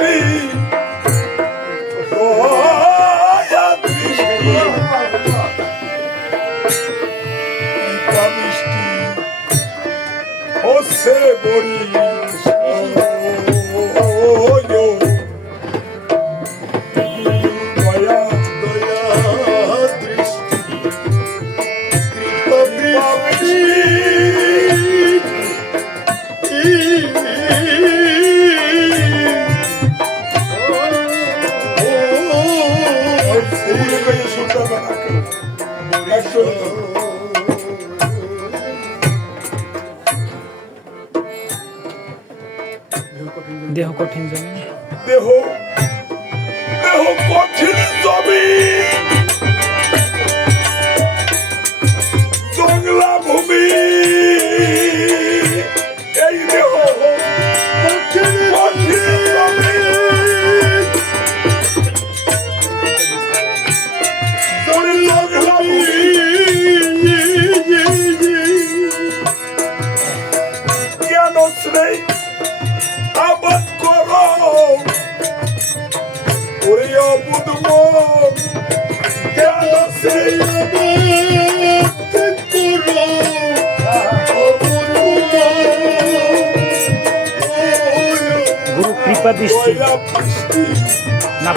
Hey. দেহ কঠিন জমি। দেহ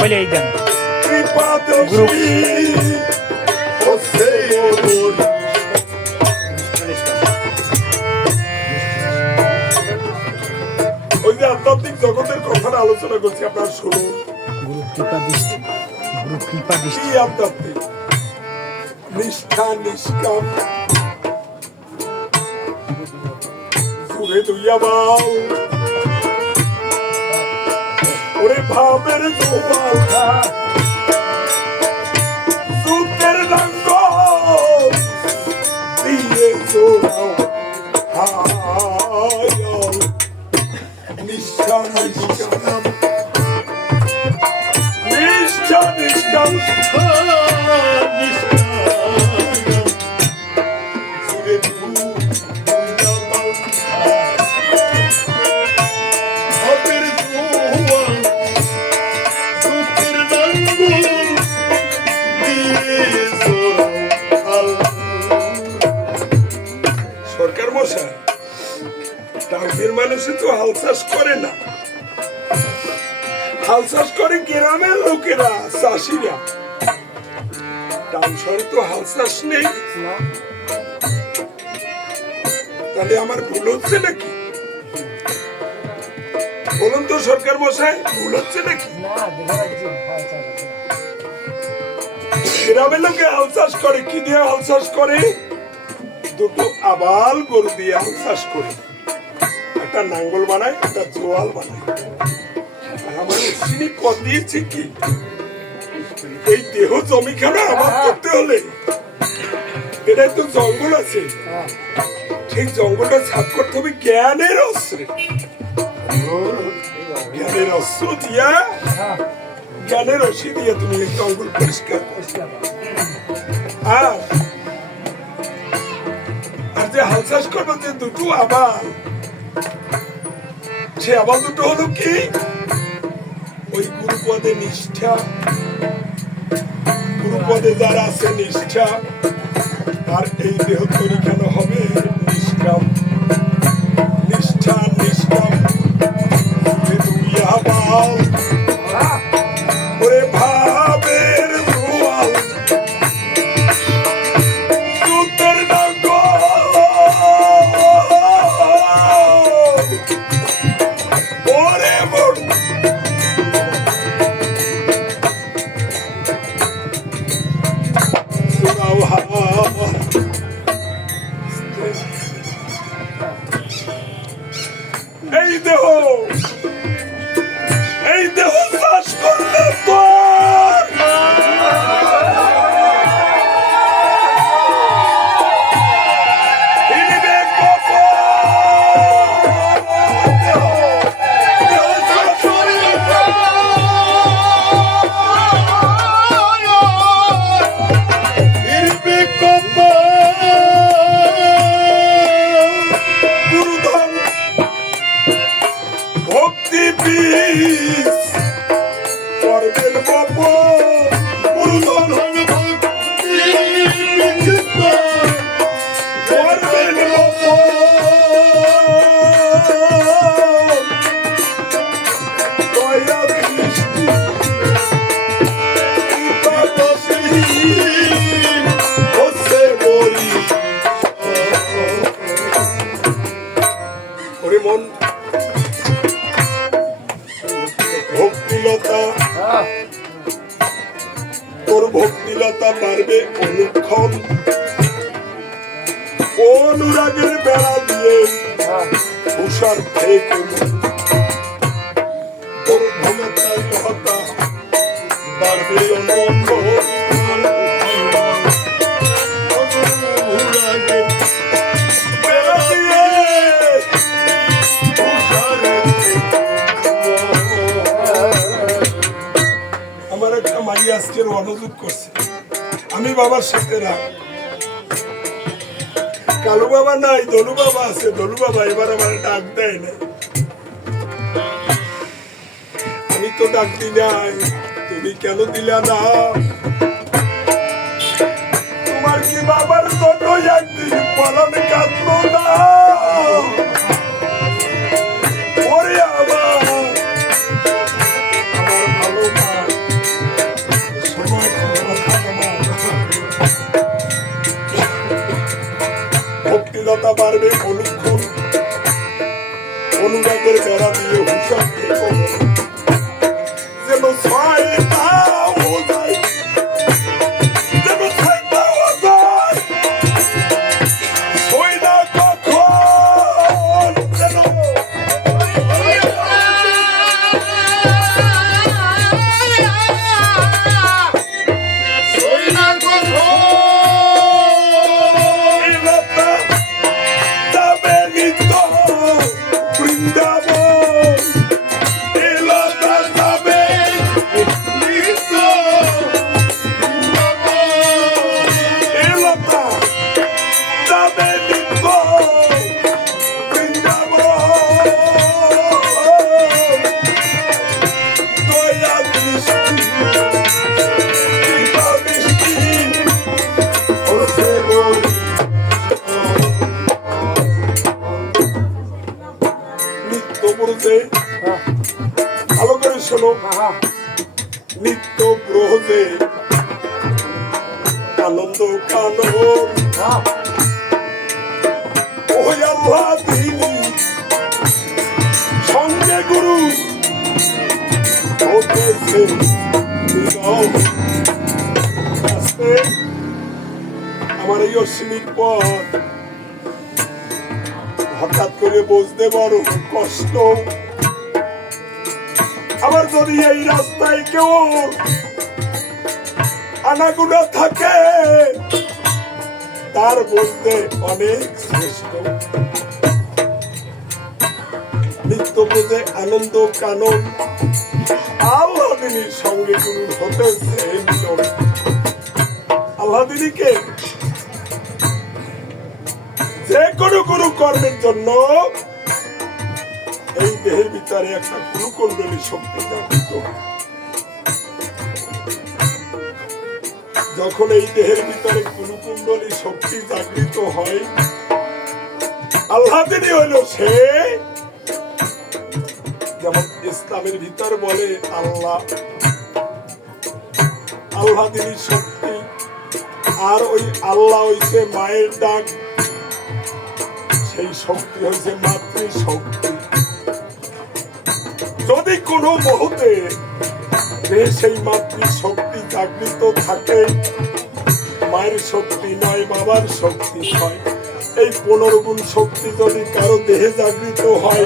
না এই দেন কৃপা গুরু। দৃষ্টি হচ্ছে ওর ওই যে আধ্যাত্মিক জগতের কথাটা আলোচনা করছি আপনার শুনুন গুরু কৃপা দৃষ্টি গুরু কৃপা দৃষ্টি আধ্যাত্মিক নিষ্ঠা নিষ্কাম সুরে দুইয়া বাল ওরে ভাবের জোয়াল মানুষে তো হাল চাষ করে না। হাল চাষ করে গ্রামের লোকেরা, চাষিরা। তো নেই। তাহলে আমার ভুল হচ্ছে নাকি? বলুন তো সরকার মশাই, ভুল হচ্ছে নাকি? গ্রামের লোকে হাল চাষ করে, কি দিয়ে হাল চাষ করে? দুটো আবাল গরু দিয়ে হাল চাষ করে। একটা নাঙ্গল বানায় একটা জোয়াল বানায়। আমার উসিনি পথ দিয়েছে কি? এই দেহ জমিখানা আমার করতে হলে এটা তো জঙ্গল আছে। সেই জঙ্গলটা সাফ করতে হবে জ্ঞানের অস্ত্রে। জ্ঞানের অস্ত্র দিয়া জ্ঞানের রশি দিয়ে তুমি এই জঙ্গল পরিষ্কার আর আর যে হাল চাষ করব যে দুটো আবাল সে আবার দুটো হলো কি? ওই গুরুপদে নিষ্ঠা। গুরুপদে যারা আছে নিষ্ঠা আর এই দেহ তৈরি কেন হবে? নিষ্কাম নিষ্ঠা নিষ্কাম এ ভক্তিলতা তোর ভক্তিলতা পারবে অনুক্ষণ। অনুরাগের বেড়া দিয়ে তুষার থেকে তোর ভূমিকা পারবে অনুক্ষণ আজকের অনুযোগ করছে। আমি বাবার সাথে রাখ কালু বাবা নাই, দলু বাবা আছে। দলু বাবা এবার আমার ডাক দেয় না আমি তো ডাক দি নাই। তুমি কেন দিলা না? তোমার কি বাবার জন্য একদিন পালন কাঁদলো না? বাড়বে অনুক্ষণ অনুরাগের বেড়া দিয়ে হুসার নীরব। আস্তে আমার এই অশ্বিনীর পথ হঠাৎ করে বুঝতে বড় কষ্ট আবার যদি এই রাস্তায় কেউ আনাগুনা থাকে, তার বুঝতে অনেক শ্রেষ্ঠ নিত্য বোঝে আনন্দ, কানন আল্লাহ সঙ্গে গুরু মিলন। যে কোনো কর্মের জন্য এই দেহের ভিতরে একটা শক্তি জাগৃত যখন এই দেহের ভিতরে গুরুকুণ্ডলী শক্তি জাগৃত হয়, আল্লাহ তিনি হইল সে ইসলামের ভিতর বলে আল্লাহ। আল্লাহ তিনি শক্তি আর ওই আল্লাহ হইছে মায়ের ডাক। সেই শক্তি হয়েছে মাতৃ শক্তি যদি কোনো মুহূর্তে সেই মাতৃ শক্তি জাগৃত থাকে, মায়ের শক্তি নয়, বাবার শক্তি হয় এই পনেরো গুণ শক্তি যদি কারও দেহে জাগৃত হয়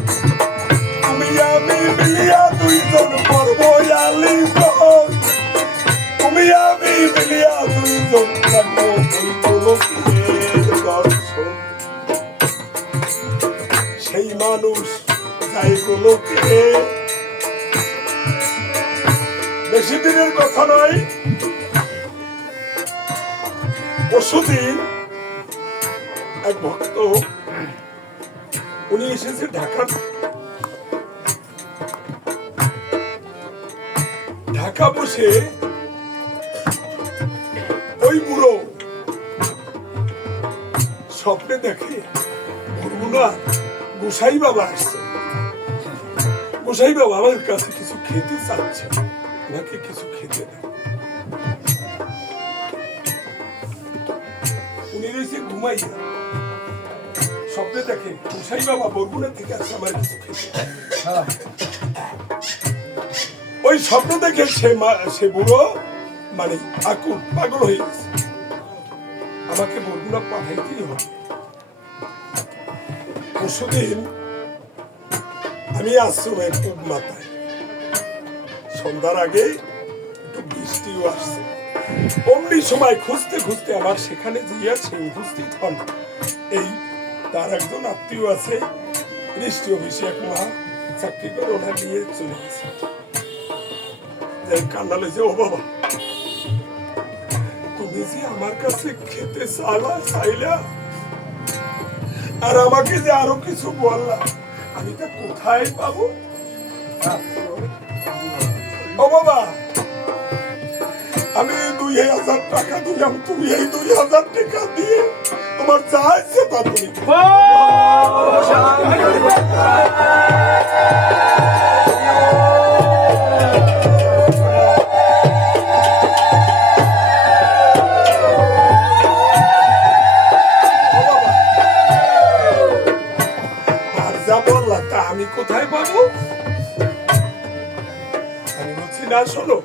দুইজন করব আলিজন তুমি আমি মিলিয়া দুইজন থাকব লোকের দর্শন সেই মানুষ যাই লোকে বেশি দিনের কথা নয়। পরশুদিন এক ভক্ত উনি এসেছে ঢাকা ঢাকা বসে ওই বুড়ো স্বপ্নে দেখে না গোসাই বাবা আসছে। গোসাই বাবা আমার কাছে কিছু খেতে চাচ্ছে, ওনাকে কিছু খেতে না উনি রয়েছে ঘুমাইয়া। স্বপ্নে দেখে, গোসাই বাবা বরগুনা থেকে আসছে, আমার কিছু খেতে ওই স্বপ্ন দেখে সে সে বুড়ো মানে আকুল, পাগল হয়ে গেছে। আমাকে বরগুনা পাঠাইতেই হবে। পরশুদিন আমি আশ্রমে পূব মাথায় সন্ধ্যার আগে একটু বৃষ্টিও আসছে। অমনি সময় খুঁজতে খুঁজতে আমার সেখানে গিয়া সে উপস্থিত হন। এই তার একজন আত্মীয় আছে, বৃষ্টি অফিসে এক মা চাকরি করে ওনা নিয়ে চলে গেছে। যে কান্না লেগেছে, ও বাবা। তুমি যে আমার কাছে খেতে চালা, চাইলা, আর আমাকে যে আরও কিছু বললা, আমি তা কোথায় পাবো? ও বাবা, আমি দুই হাজার টাকা দিলাম, তুমি এই দুই হাজার টাকা দিয়ে তোমার যা ইচ্ছে তা তুমি কোথায় পাবো? আমি বলছি না, শোনো।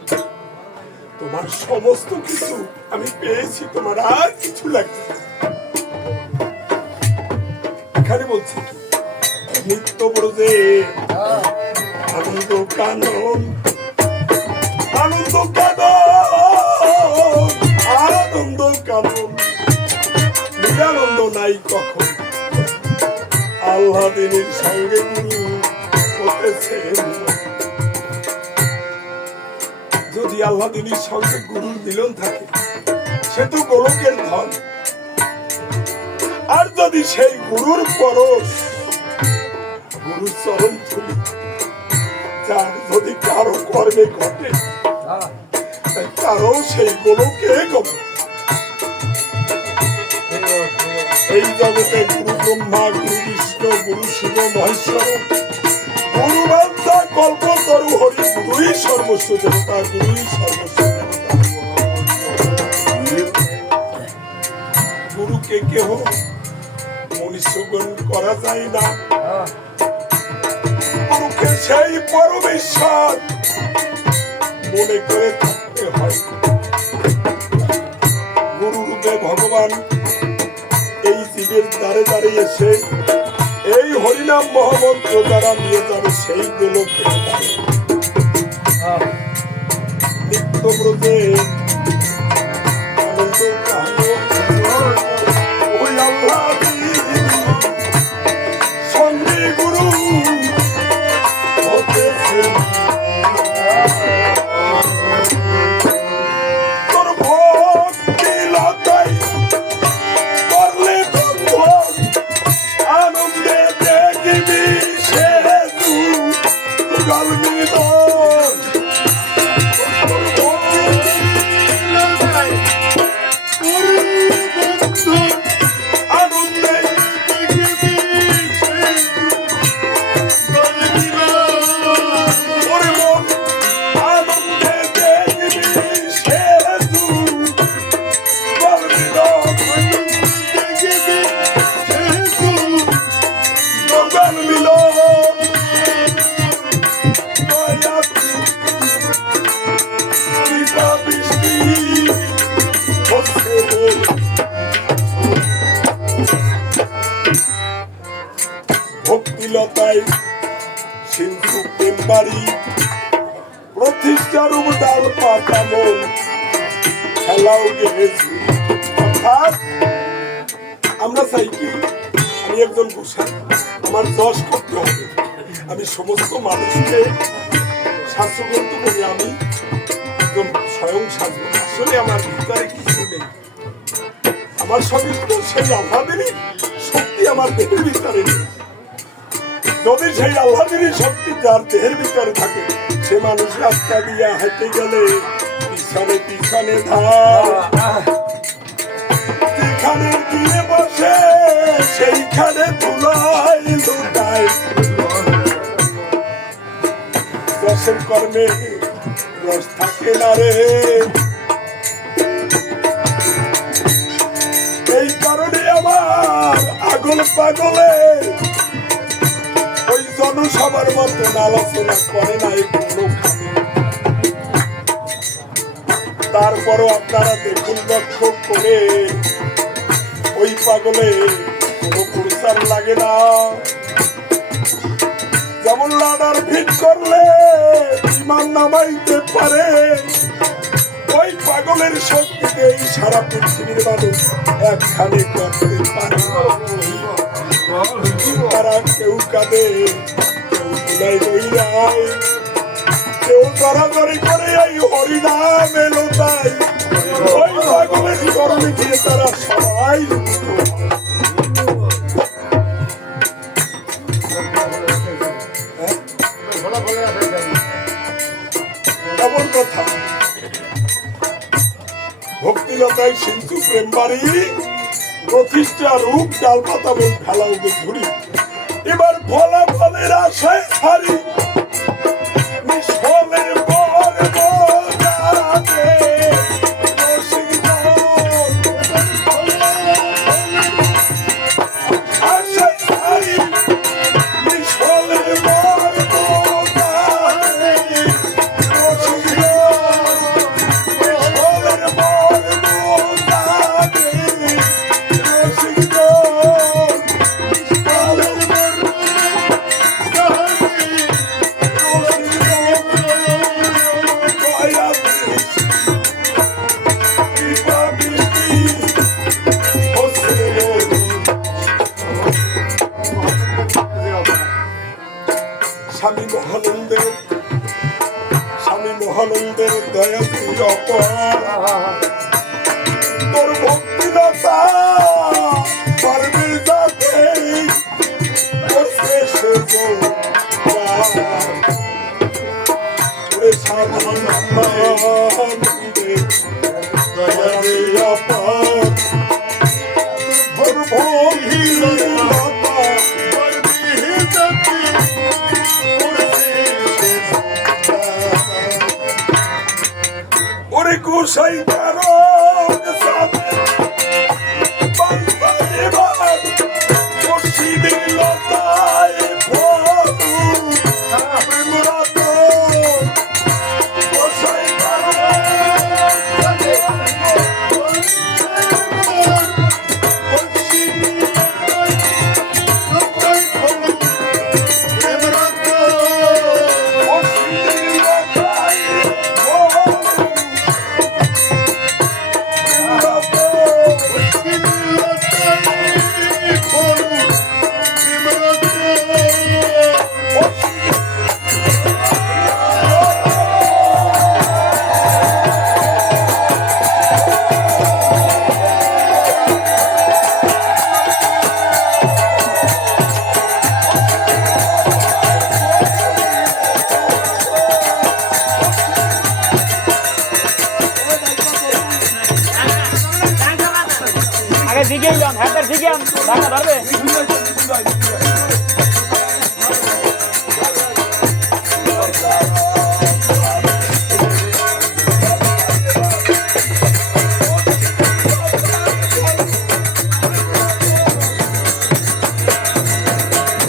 তোমার সমস্ত কিছু আমি পেয়েছি, তোমার আর কিছু লাগবে এখানে বলছি, নিত্য ব্রজে আনন্দ কানন আনন্দ কানন আনন্দ কানন, নিরানন্দ নাই কখন। আল্লাহ দিনের সঙ্গে যদি আল্লাহ দিনের সঙ্গে গুরুর মিলন থাকে, সে তো গোলকের ধন। আর যদি সেই গুরুর পরশ, গুরুর চরণ তুলি যার যদি কারও কর্মে ঘটে কারও সেই গোলকে গমন এই জগতে গুরু ব্রহ্মা, গুরু বিষ্ণু, গুরু শিব, মহেশ্বর গুরু গুরুকে কেহ মনুষ্যগণ করা যায় না। গুরুকে সেই পরমেশ্বর মনে করে থাকতে হয়। গুরুরূপে ভগবান এই জীবের দ্বারে দ্বারে এসে হরিনাম মহামন্ত্র দ্বারা নিয়ে তার সেই গোলকে নিত্য খেলাও গেছি অর্থাৎ আমরা চাই কি? আমি একজন গোসাই, আমার দশ করতে হবে। আমি সমস্ত মানুষকে স্বাস্থ্যগ্রন্থ করি আমি একজন স্বয়ং সাজব আসলে আমার ভিতরে কিছু নেই। আমার সবই সেই আল্লাদেরই শক্তি, আমার দেহের ভিতরে নেই। যদি সেই আল্লাদেরই শক্তি যার দেহের ভিতরে থাকে, সে মানুষ রাস্তা দিয়া হেঁটে গেলে পিছনে পিছনে যেখানে গিয়ে বসে এইখানে ধুলাই লুটাই রসের কর্মে রস থাকে না রে। এই কারণে আমার আগল পাগলে ওই জনসভার মতো আলোচনা করে নাই কোনোখানে। তারপরও আপনারা দেখুন লক্ষ্য করে। ওই পাগলে কোনো লাগে না। যেমন লাডার ভিট করলে বিমান নামাইতে পারে, ওই পাগলের শক্তিতে এই সারা পৃথিবীর মানুষ একখানে করতে পারে। তারা কেউ কাঁদে, কেউ রইলাই কেউ জড়াজড়ি করে এই হরিনাম এলো তাই ওই তারা সবাই কথা। ভক্তিলতায় সিন্ধু প্রেম বাড়ি, প্রতিষ্ঠা রূপ ডাল পাতা বই ফেলা উঠে ধরি এবার ফলা ফলের আশায় ছাড়ি আগে